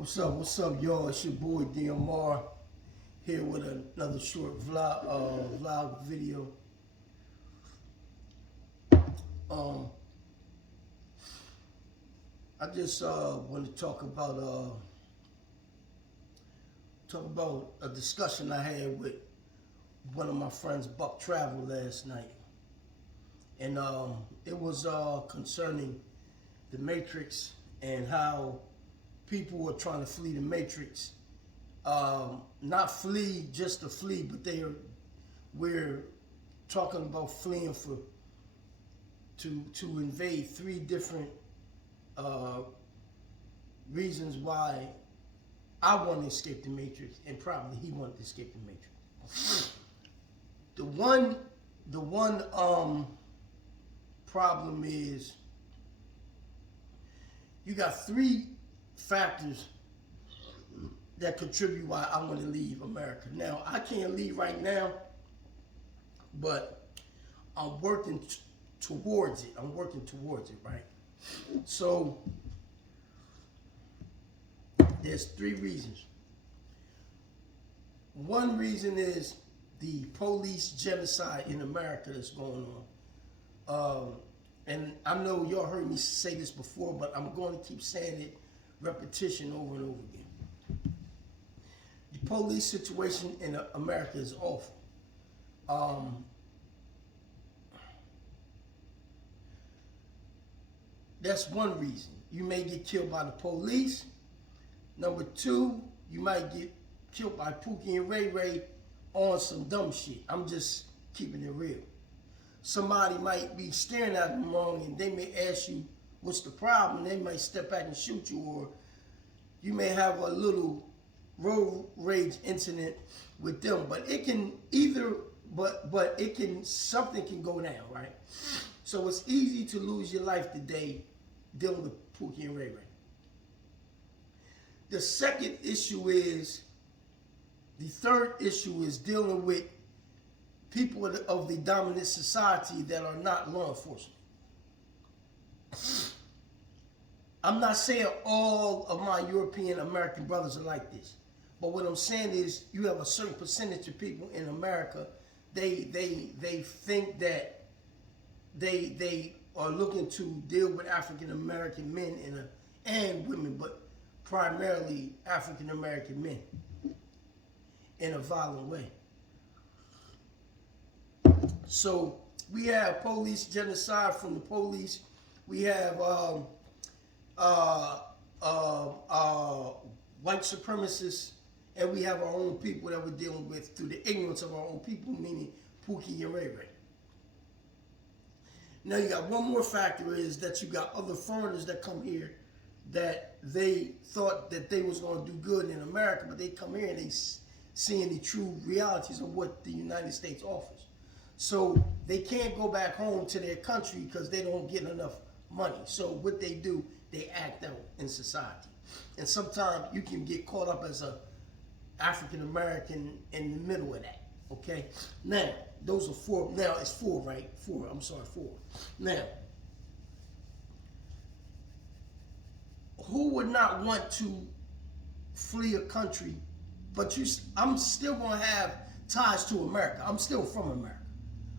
What's up, y'all? It's your boy DMR here with another short vlog video. I just want to talk about a discussion I had with one of my friends, Buck Travel, last night, and it was concerning the Matrix and how people are trying to flee the Matrix. Not flee just to flee, but we're talking about fleeing to invade three different reasons why I want to escape the Matrix, and probably he wanted to escape the Matrix. The one problem is you got three factors that contribute why I want to leave America. Now, I can't leave right now, but I'm working towards it. Right? So, there's three reasons. One reason is the police genocide in America that's going on. And I know y'all heard me say this before, but I'm going to keep saying it, repetition over and over again. The police situation in America is awful. That's one reason. You may get killed by the police. Number two, you might get killed by Pookie and Ray Ray on some dumb shit. I'm just keeping it real. Somebody might be staring at them wrong and they may ask you, what's the problem? They might step back and shoot you, or you may have a little road rage incident with them. But it can something can go down, right? So it's easy to lose your life today dealing with Pookie and Ray Ray. The third issue is dealing with people of the dominant society that are not law enforcement. I'm not saying all of my European American brothers are like this, but what I'm saying is you have a certain percentage of people in America, they think that they are looking to deal with African American men and women, but primarily African American men in a violent way. So we have police genocide from the police. We have white supremacists, and we have our own people that we're dealing with through the ignorance of our own people, meaning Pookie and Ray Ray. Now you got one more factor, is that you got other foreigners that come here that they thought that they was going to do good in America, but they come here and they seeing the true realities of what the United States offers. So they can't go back home to their country because they don't get enough money. So what they do, they act out in society. And sometimes you can get caught up as a African American in the middle of that, okay? Now, those are four. Now, it's four, right? Four. Now, who would not want to flee a country, but I'm still going to have ties to America. I'm still from America.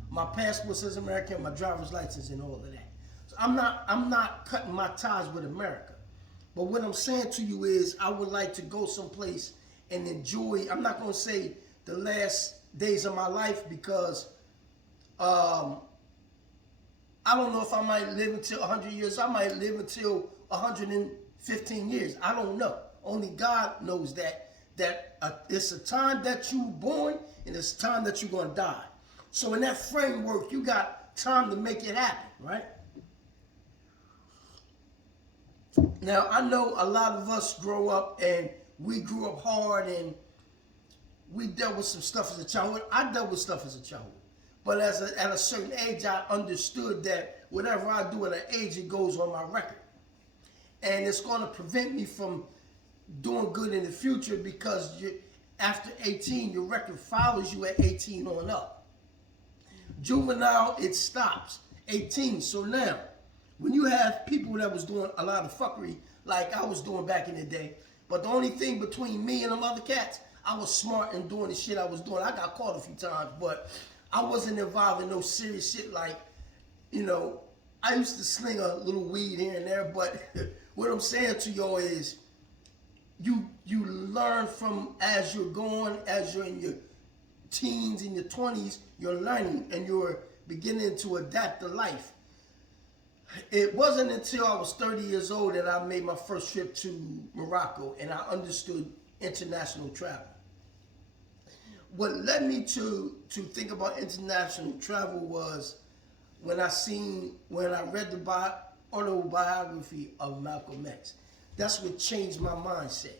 My passport says American, my driver's license, and all of that. So I'm not cutting my ties with America. But what I'm saying to you is I would like to go someplace and enjoy. I'm not going to say the last days of my life, because I don't know if I might live until 100 years. I might live until 115 years. I don't know. Only God knows that it's a time that you were born and it's a time that you're going to die. So in that framework, you got time to make it happen, right? Now, I know a lot of us grow up and we grew up hard and we dealt with some stuff as a childhood. I dealt with stuff as a childhood. But at a certain age, I understood that whatever I do at an age, it goes on my record. And it's going to prevent me from doing good in the future, because after 18, your record follows you at 18 on up. Juvenile, it stops. 18. So now, when you have people that was doing a lot of fuckery, like I was doing back in the day, But the only thing between me and them other cats, I was smart in doing the shit I was doing. I got caught a few times, but I wasn't involved in no serious shit like, you know, I used to sling a little weed here and there, but what I'm saying to y'all is you learn from as you're going, as you're in your teens, in your 20s, you're learning and you're beginning to adapt to life. It wasn't until I was 30 years old that I made my first trip to Morocco and I understood international travel. What led me to think about international travel was when I read the autobiography of Malcolm X. That's what changed my mindset.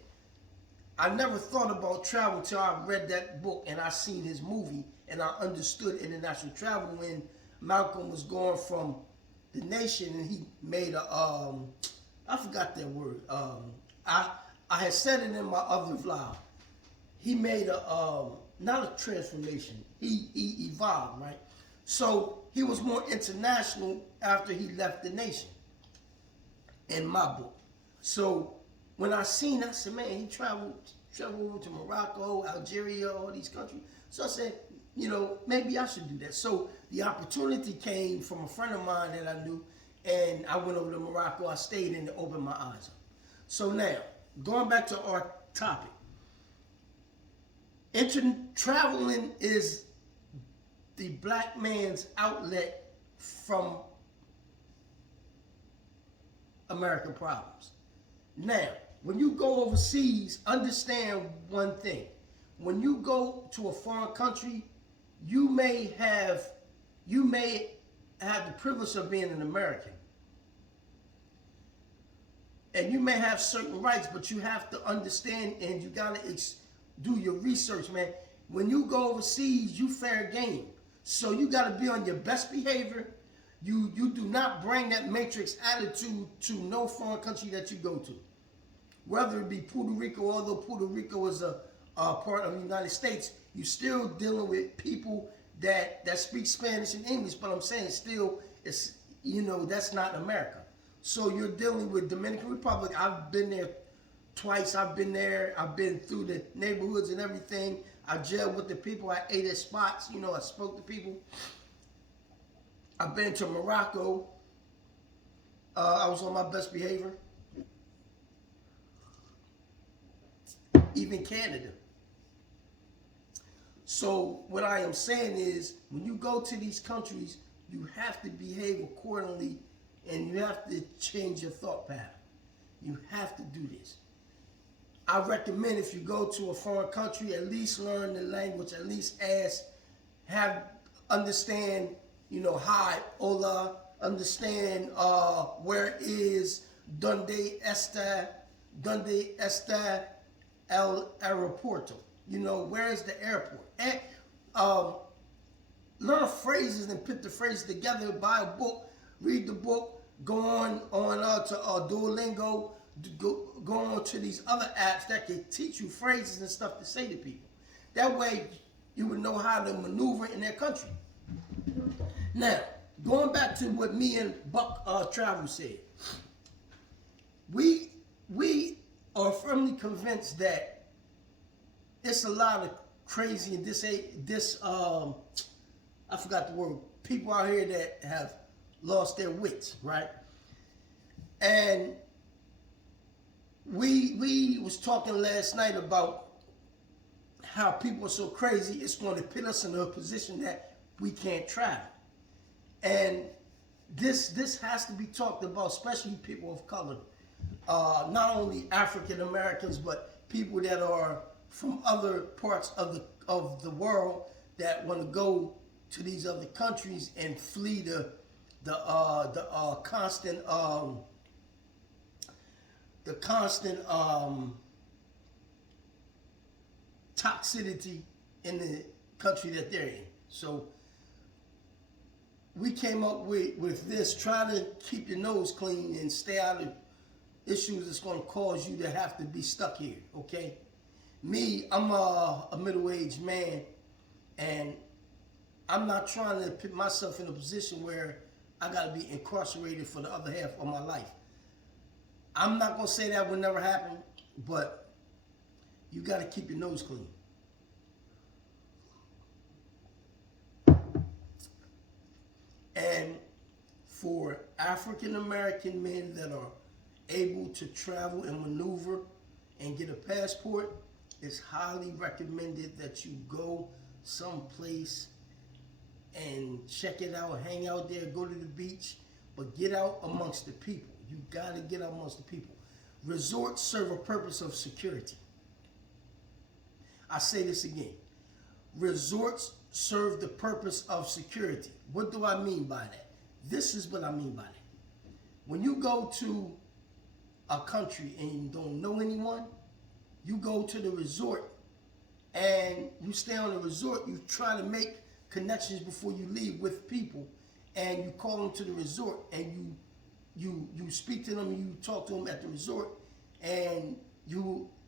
I never thought about travel until I read that book and I seen his movie and I understood international travel when Malcolm was going from the nation and he made a I forgot that word. I had said it in my other vlog. He made a not a transformation. He evolved, right? So he was more international after he left the nation. In my book. So when I seen, I said, man, he traveled over to Morocco, Algeria, all these countries. So I said, you know, maybe I should do that. So the opportunity came from a friend of mine that I knew, and I went over to Morocco. I stayed and it opened my eyes up. So now, going back to our topic, traveling is the black man's outlet from American problems. Now, when you go overseas, understand one thing. When you go to a foreign country, you may have the privilege of being an American. And you may have certain rights, but you have to understand and you gotta do your research, man. When you go overseas, you fair game. So you gotta be on your best behavior. You do not bring that matrix attitude to no foreign country that you go to. Whether it be Puerto Rico, although Puerto Rico is a part of the United States, you're still dealing with people that speak Spanish and English, but I'm saying still, it's, you know, that's not America. So you're dealing with Dominican Republic. I've been there twice. I've been there. I've been through the neighborhoods and everything. I jailed with the people. I ate at spots. You know, I spoke to people. I've been to Morocco. I was on my best behavior. Even Canada. So what I am saying is, when you go to these countries, you have to behave accordingly and you have to change your thought pattern. You have to do this. I recommend if you go to a foreign country, at least learn the language, at least understand, you know, hi, hola, understand where is donde está el aeropuerto. You know, where is the airport? And learn phrases and put the phrases together, buy a book, read the book, go on to Duolingo, go on to these other apps that can teach you phrases and stuff to say to people. That way, you would know how to maneuver in their country. Now, going back to what me and Buck Travel said, we are firmly convinced that it's a lot of crazy and I forgot the word, people out here that have lost their wits, right? And we was talking last night about how people are so crazy, it's going to put us in a position that we can't travel. And this has to be talked about, especially people of color. Not only African Americans, but people that are from other parts of the world that want to go to these other countries and flee the constant toxicity in the country that they're in. So we came up with this: try to keep your nose clean and stay out of issues that's going to cause you to have to be stuck here, okay? Me, I'm a middle-aged man, and I'm not trying to put myself in a position where I got to be incarcerated for the other half of my life. I'm not going to say that will never happen, but You got to keep your nose clean. And for African American men that are able to travel and maneuver and get a passport, it's highly recommended that you go someplace and check it out, hang out there, go to the beach, but get out amongst the people. You got to get out amongst the people. Resorts serve a purpose of security. I say this again. Resorts serve the purpose of security. What do I mean by that? This is what I mean by that. When you go to a country and you don't know anyone, you go to the resort and you stay on the resort, you try to make connections before you leave with people, and you call them to the resort and you speak to them and you talk to them at the resort, and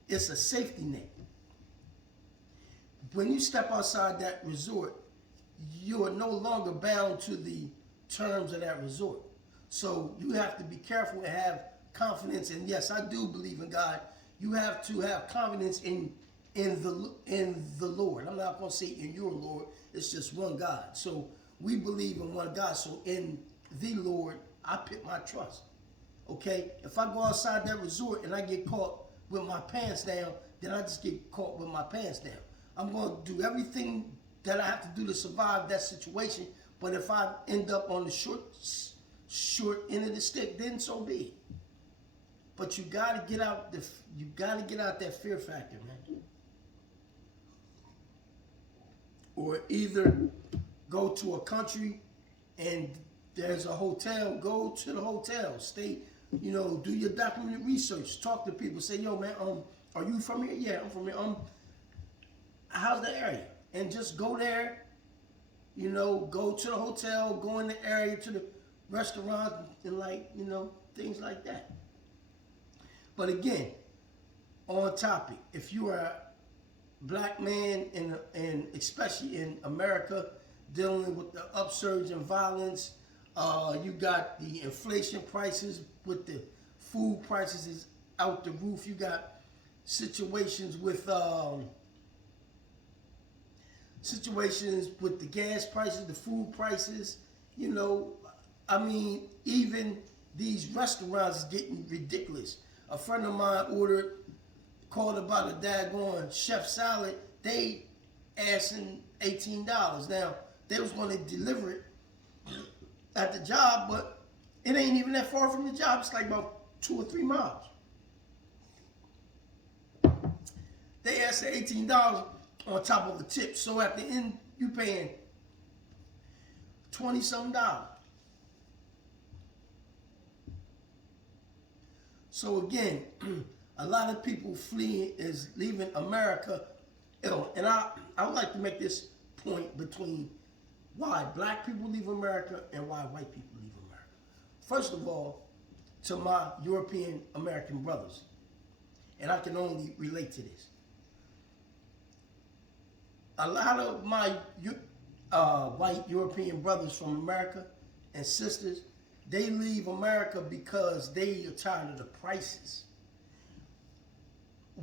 it's a safety net. When you step outside that resort, you are no longer bound to the terms of that resort. So you have to be careful and have confidence. And yes, I do believe in God. You have to have confidence in the Lord. I'm not going to say in your Lord. It's just one God. So we believe in one God. So in the Lord, I put my trust. Okay? If I go outside that resort and I get caught with my pants down, then I just get caught with my pants down. I'm going to do everything that I have to do to survive that situation. But if I end up on the short end of the stick, then so be it. But you got to get out that fear factor, man. Or either go to a country and there's a hotel, go to the hotel, stay, do your documented research, talk to people, say, yo, man, are you from here? Yeah, I'm from here. How's the area? And just go there, go to the hotel, go in the area to the restaurant and things like that. But again, on topic, if you are a black man and especially in America, dealing with the upsurge in violence, you got the inflation prices with the food prices is out the roof. You got situations with the gas prices, the food prices. Even these restaurants is getting ridiculous. A friend of mine called about a daggone chef salad. They asking $18. Now, they was going to deliver it at the job, but it ain't even that far from the job. It's like about 2 or 3 miles. They asked $18 on top of the tip. So at the end, you paying $20-something. So again, a lot of people is leaving America ill. And I would like to make this point between why black people leave America and why white people leave America. First of all, to my European American brothers, and I can only relate to this. A lot of my white European brothers from America and sisters, they leave America because they are tired of the prices.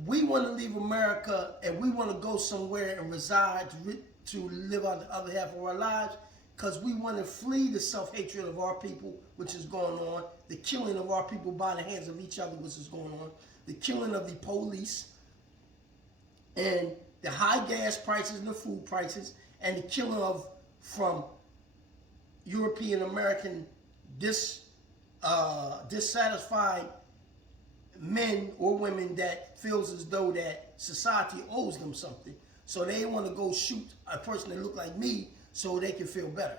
We want to leave America and we want to go somewhere and reside to live out the other half of our lives because we want to flee the self-hatred of our people, which is going on, the killing of our people by the hands of each other, which is going on, the killing of the police, and the high gas prices and the food prices, and the killing from European American dissatisfied men or women that feels as though that society owes them something. So they want to go shoot a person that look like me so they can feel better.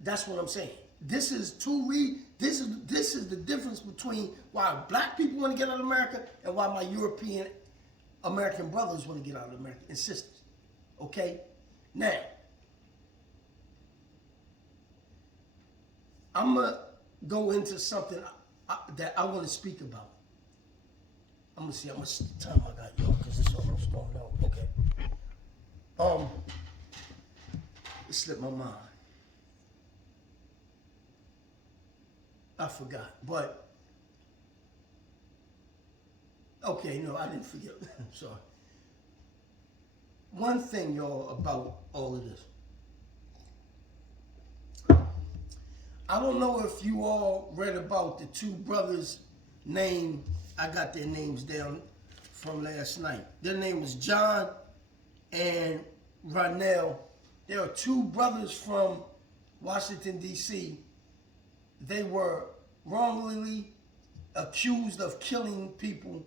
That's what I'm saying. This is the difference between why black people want to get out of America and why my European American brothers want to get out of America and sisters. Okay? Now, I'm going to go into something that I want to speak about. I'm going to see how much time I got, y'all, because it's almost going out. Okay. It slipped my mind. I forgot. But Okay, no, I didn't forget. Sorry. One thing, y'all, about all of this. I don't know if you all read about the two brothers' name. I got their names down from last night. Their name was John and Ronell. There are two brothers from Washington, D.C. They were wrongly accused of killing people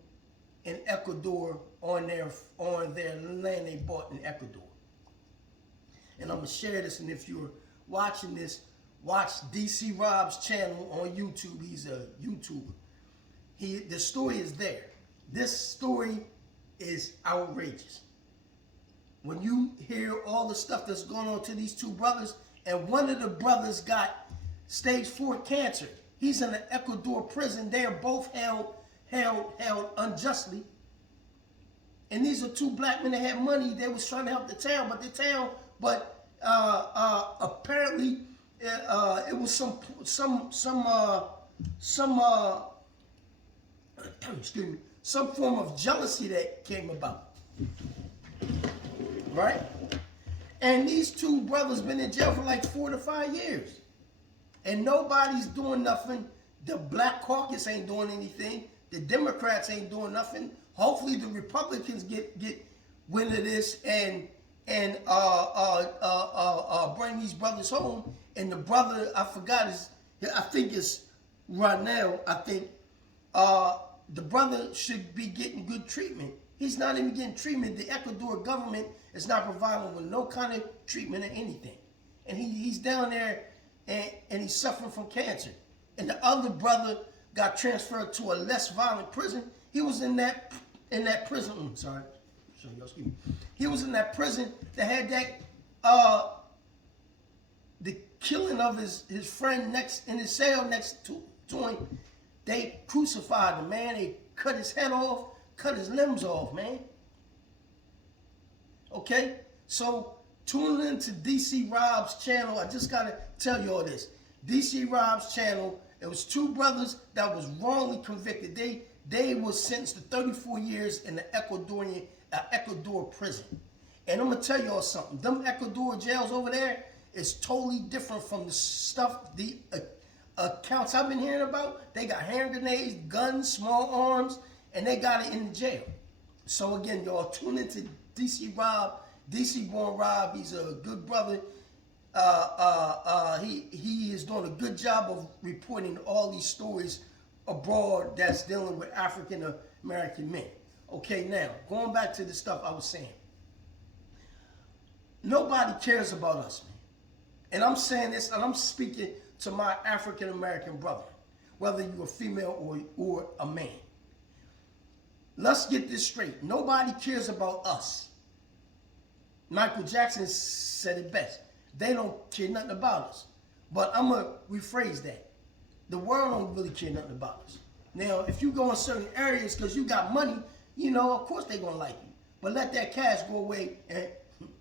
in Ecuador on their land they bought in Ecuador. And I'm gonna share this, and if you're watching this, watch DC Rob's channel on YouTube. He's a YouTuber. The story is there. This story is outrageous. When you hear all the stuff that's going on to these two brothers, and one of the brothers got stage 4 cancer. He's in an Ecuador prison. They are both held unjustly. And these are two black men that had money. They was trying to help the town, apparently it was excuse me, some form of jealousy that came about, right? And these two brothers been in jail for like 4 to 5 years, and nobody's doing nothing. The Black Caucus ain't doing anything. The Democrats ain't doing nothing. Hopefully, the Republicans get wind of this and bring these brothers home. And the brother, I think it's Ronell. I think the brother should be getting good treatment. He's not even getting treatment. The Ecuador government is not providing him with no kind of treatment or anything. And he's down there and he's suffering from cancer. And the other brother got transferred to a less violent prison. He was in that prison. Excuse me. He was in that prison that had that the killing of his friend next in his cell next to him. They crucified the man. They cut his head off, cut his limbs off, man. Okay? So tune into DC Rob's channel. I just gotta tell you all this. DC Rob's channel, it was two brothers that was wrongly convicted. They was sentenced to 34 years in the Ecuador prison. And I'm gonna tell y'all something. Them Ecuador jails over there is totally different from the stuff, the accounts I've been hearing about. They got hand grenades, guns, small arms, and they got it in the jail. So again, y'all tune into DC Rob, DC Born Rob. He's a good brother. He is doing a good job of reporting all these stories abroad that's dealing with African American men. Okay, now going back to the stuff I was saying. Nobody cares about us, man. And I'm saying this, and I'm speaking to my African American brother, whether you're a female or a man. Let's get this straight. Nobody cares about us. Michael Jackson said it best. They don't care nothing about us. But I'm going to rephrase that. The world don't really care nothing about us. Now, if you go in certain areas because you got money, you know, of course they're going to like you. But let that cash go away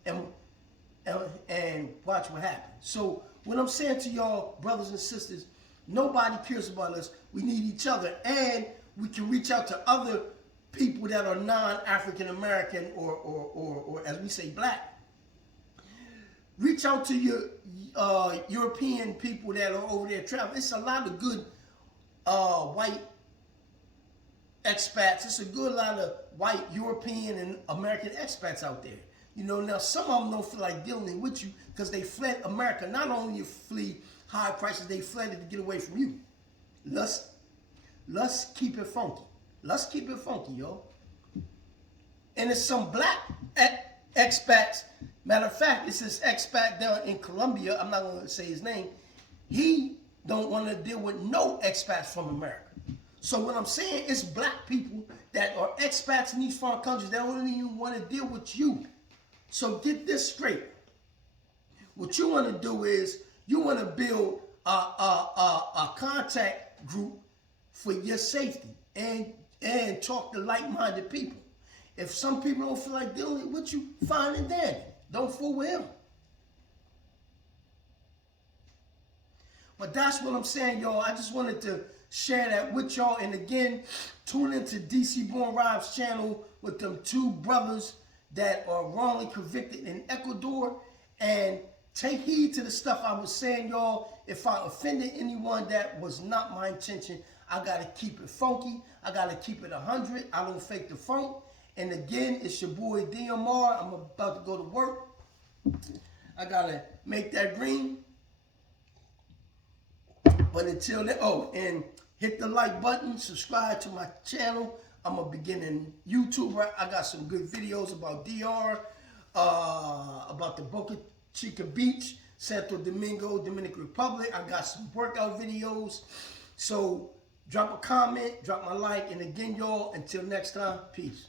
and watch what happens. So what I'm saying to y'all, brothers and sisters, nobody cares about us. We need each other. And we can reach out to other people that are non-African American or as we say, black. Reach out to your European people that are over there traveling. It's a lot of good white expats. It's a good lot of white European and American expats out there. You know, now some of them don't feel like dealing with you because they fled America. Not only you flee high prices, they fled it to get away from you. Let's keep it funky. Let's keep it funky, yo. And there's some black expats. Matter of fact, it's this expat down in Colombia. I'm not going to say his name. He don't want to deal with no expats from America. So what I'm saying is black people that are expats in these foreign countries that don't even want to deal with you. So get this straight. What you want to do is you want to build a contact group for your safety and talk to like-minded people. If some people don't feel like dealing with you, fine and dandy. Don't fool with him. But that's what I'm saying, y'all. I just wanted to share that with y'all. And again, tune into DC Born Rhymes channel with them two brothers that are wrongly convicted in Ecuador. And take heed to the stuff I was saying, y'all. If I offended anyone, that was not my intention. I got to keep it funky. I got to keep it 100. I don't fake the funk. And again, it's your boy DMR. I'm about to go to work. I got to make that green. But until then, oh, and hit the like button, subscribe to my channel. I'm a beginning YouTuber. I got some good videos about DR, about the Boca Chica Beach, Santo Domingo, Dominican Republic. I got some workout videos. So drop a comment, drop my like, and again, y'all, until next time, peace.